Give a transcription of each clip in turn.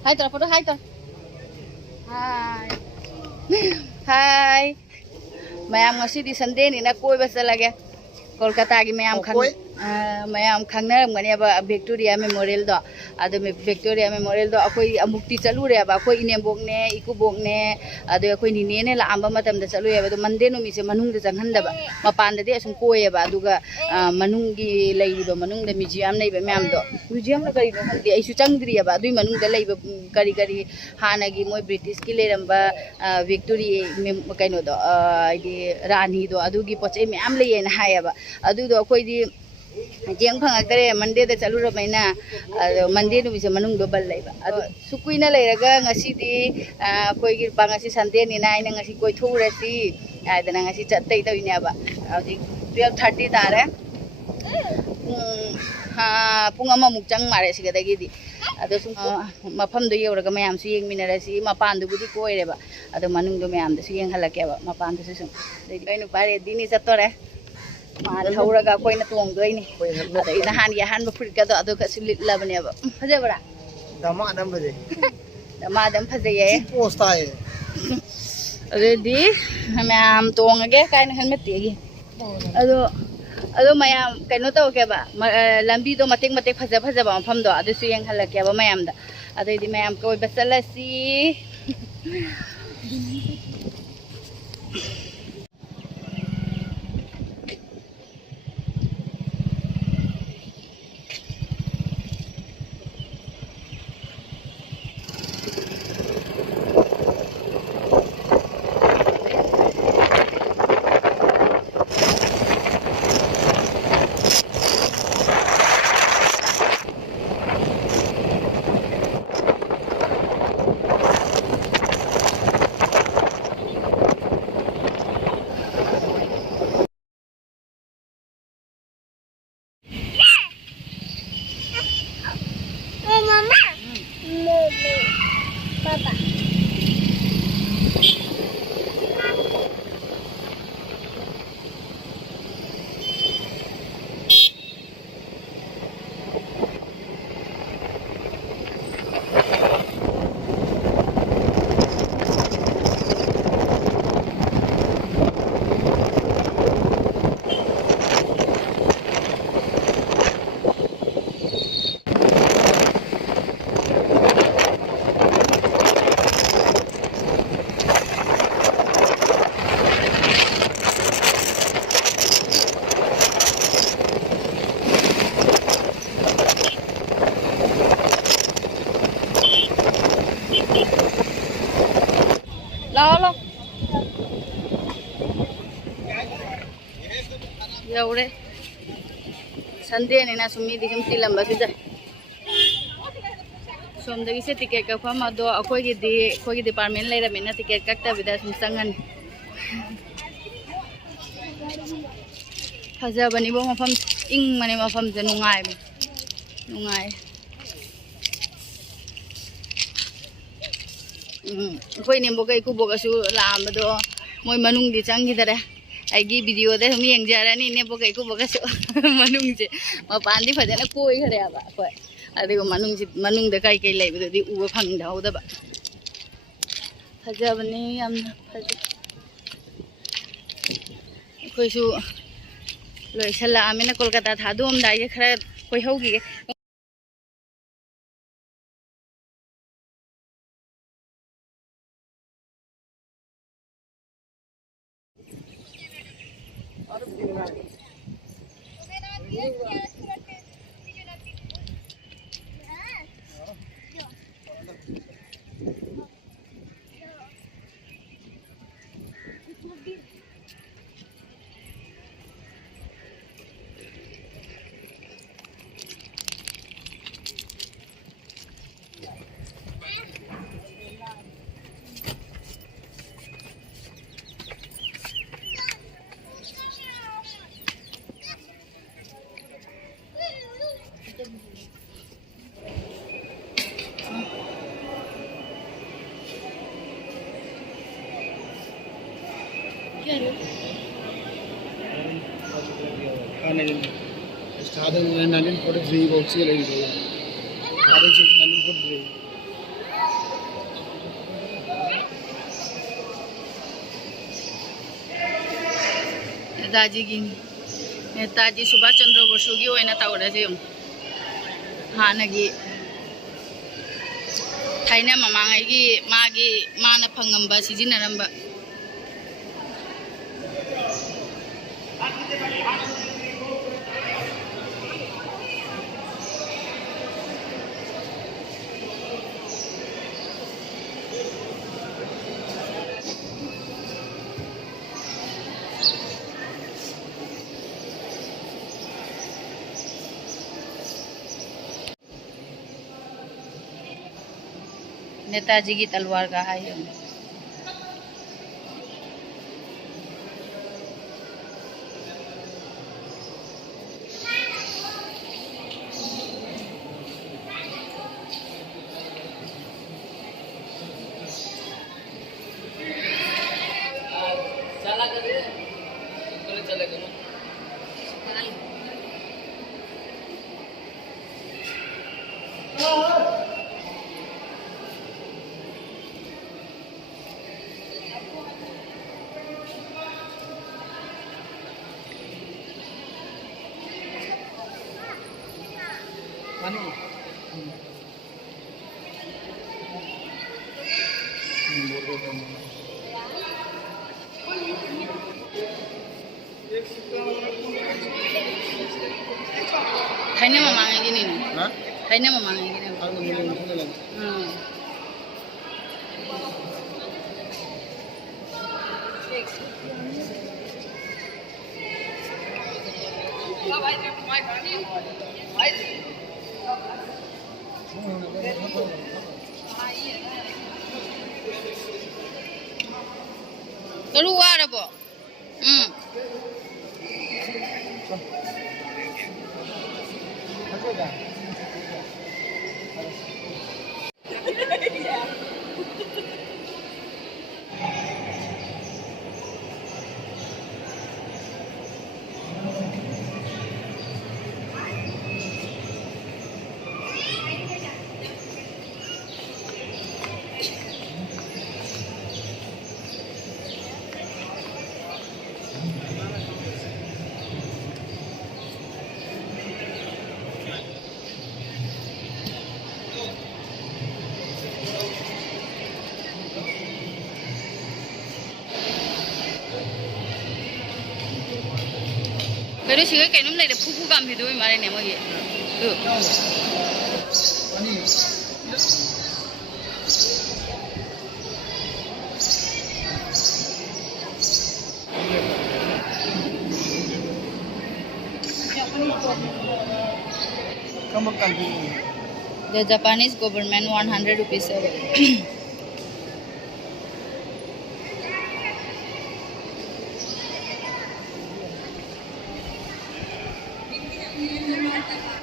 Hai tuh foto hai tuh. Hai. Hai. Mayam ngasih di Sunday ni nak koi besar lagi. Kolkata की मैं खाने Victoria memorial Victoria memorial अमुक्ति चलूरे अखोई इनेबोकने इकुबोकने अखोई निने ने लाब चलुए मंडे नुमी से मनुंग चंहनदब मपानदे असुम कोयेब मनुंगी म्यूजियम मैम म्यूजियम करीनो खंदे अइसु चंगद्रियब अदुई मनुंग करी करी हानगी मोय ब्रिटिश की लेरंबा विक्टोरिया कइनोदो रानी दो अदुगी पोचे मैम लेयेना हायबा अदुदो अखोईदी जेंग फंगक्तरे मंडे दा चलुरबैना मंडे नुमी से मनुंग दो बल लेबा अदु सुकुइना लेरगा ngasiदी अखोईगी पांगासी संडे निना आइना ngasi कोई थौरसी आइदना ngasi चत्तै तविनेबा हौजी 12:30 तारे पुंग अममुक चंग मारे सिगदगिदी अदो सुम मफमदो येउरगा मयामसु येंगमिनरसी मपानदुबुदी कोइरेबा अदो मनुंगदो मयामदसु येंगहलकेबा मपानदसु सुम दैनु पारे दिनी चत्तोरे मान थौरगा कोइना तोंगदोइनी अदो नहान याहान बफुरकदो अदो कसु लिटलबनेबा फजेबरा दमा दम बजे दमा दम फजेये पोस्ट आए अदोदी मयाम तोंगगे काइना हनमतेगी अदो अदो मयाम कइनो तौकेबा लंबी दो मतेक मतेक फजे फजेबा मफमदो अदुसु येंगहलकेबा मयामदा अदोदी मयाम कोइबा चलसी लाओ यौरे संडे नेना सुमीदी सुम तिलंबा सुजा सोमदगी से टिकेट कफम अदो अखोईगी डिपार्टमेंट लेरमेना टिकेट कक्तबिदा सुम चंगन फजबनिबो मफम इंग मने मफम जे नुंगाय कोई नेबो कई कुबोगसु लामबदो मोय मनुंगदी चंगिदरे आइगी वीडियो दे हम येंगजारानी नेबो कई कुबोगसु मनुंगजे मपानदी फजना कोई खरेबा कोय अदिगो मनुंगदे कई कई लेबदोदी उबो फंगदाउदबा फजबनी यामना फजे कोइसु लोइसला आमेना कोलकाता थादोम दाइजे खरा कोई होगी started in 1943 about 1943 नेताजीगी Netaji Subhash चंद्र बोसुगी ओइना तौरजे हानगी थाइना ममांगी मागी माना फंगंबा सिजिनरंबा नेताजी की तलवार का है चला चलेगा थाइने में मांगेगी नहीं हाँ थाइने में मांगेगी नहीं और मुझे नहीं लगा हाँ करू आ रहा बो 그래도 지금 깨는 날에 푸푸감 비도 말해 내 뭐게 कम country The Japanese government 100 rupees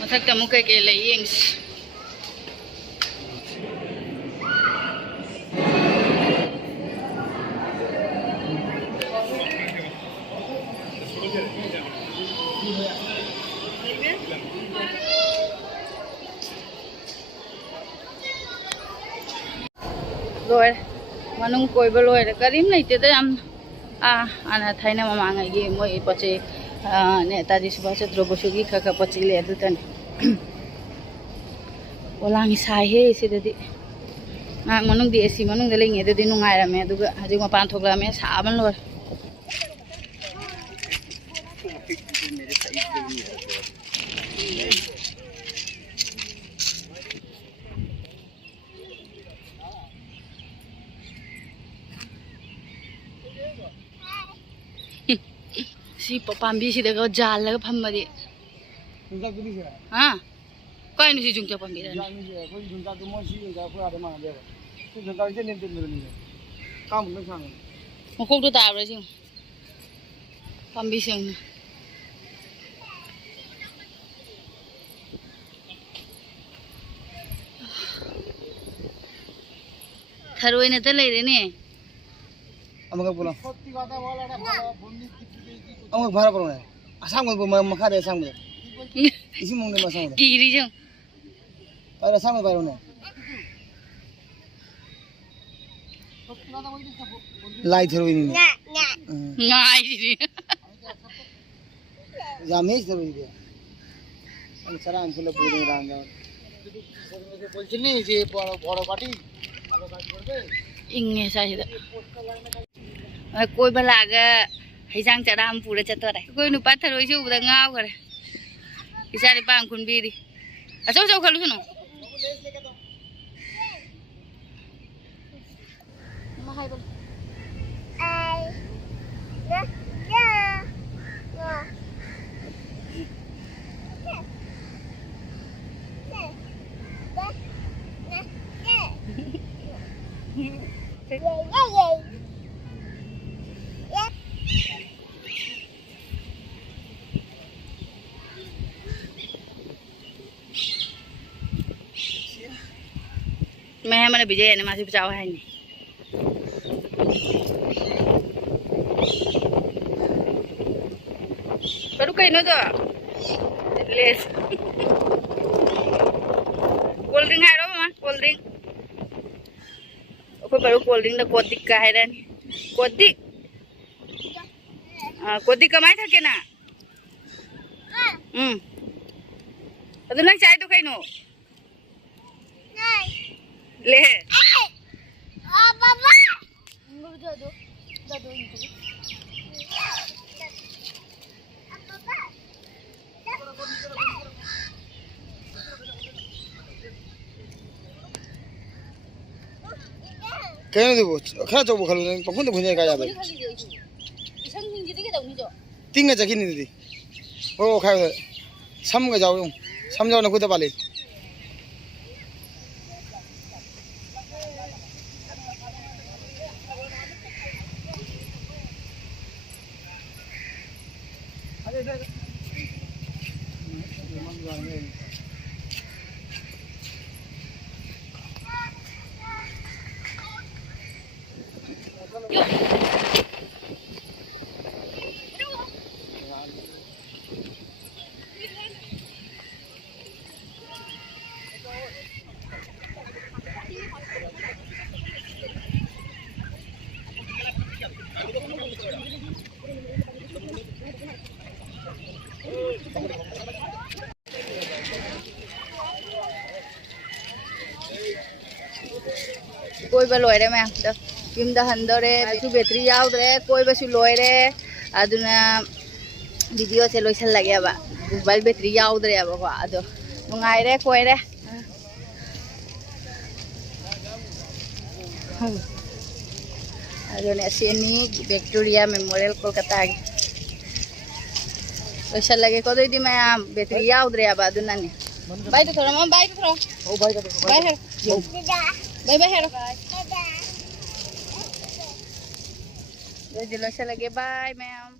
मथक्ता मुके के ले यंग्स rồi manung koi ba loi karim nei te da am ana thaina ma mangai gi moi pache Netaji Subhash Chandra Bose की खा पची ले ओलांगी साहे सिददी मनुंग दी एसी मनुंग लेंगे ददी नुंगाइरमे दुगा हजिक मपान थोकलामे साबन लोर सी पाम्बी सिदगा जाल लगा फम्मदी जुंजा किदी से हां काय नु सी जुंजा पाम्बी रे कोई जुंजा तो मोसी जुंजा को आदे मा दे तो जुंजा जे नेम ते मिलनी काम न सांग मखोक तो ताब्रे सिं पाम्बी सिं थरोय न त लैरे ने अमगा बोला सत्ती गाता वाला अमगा भारा परो ने आसाम को मखा दे आसाम में इसी मुंग ने मसांग कीरी जो और आसाम में पारो ने लाई थरोय ने ngai जामेश तो ये আমি সারা অঞ্চলে পুরো রাঙ্গা বলছিলি যে বড় বড় পার্টি ভালো কাজ করবে इंगे साहिदा कोई बलागा हिजांग चराम पूरा चतरे कोई नु पाथर होइसे उदा गाव करे इसारे पांग खुन बीरी असो सो खलु सुनो महाई बोल आई ना ना मैं मैंने विजय ने मासी बचाव है नहीं पर कहीं ना तो लेस कोल्ड ड्रिंक है रो मामा कोल्ड ड्रिंक ओके पर कोल्ड ड्रिंक तो कोटिक का है रन कोटिक कोटिक कमाई था क्या ना तो ना चाय तो कहीं नो ले बाबा दो इनको কেন দেব খা যাবো খালু কখন তো ভুঁজে কাজ যাবে তিনগা যা কিনে দিদি ও খাই সামগে যাও সাম যাও না কোথায় পালে कोई बा लोयरे मैं द किम द हंदरे बिसु बेटरी याउद्रे कोई बसु लोयरे अदुना वीडियो से लोइसल लगे बा मोबाइल बेटरी याउद्रे बा अदो नुंगाइरे कोइरे अदुने सेनी विक्टोरिया मेमोरियल कोलकाता लोइसल लगे को दी मैं बेटरी याउद्रे बा अदुना ने बाय तो थोड़ा मम बाय तो थोड़ा ओ भाई का बाय है बाय बाय हेरो बाय बाय लगे बाय मैम।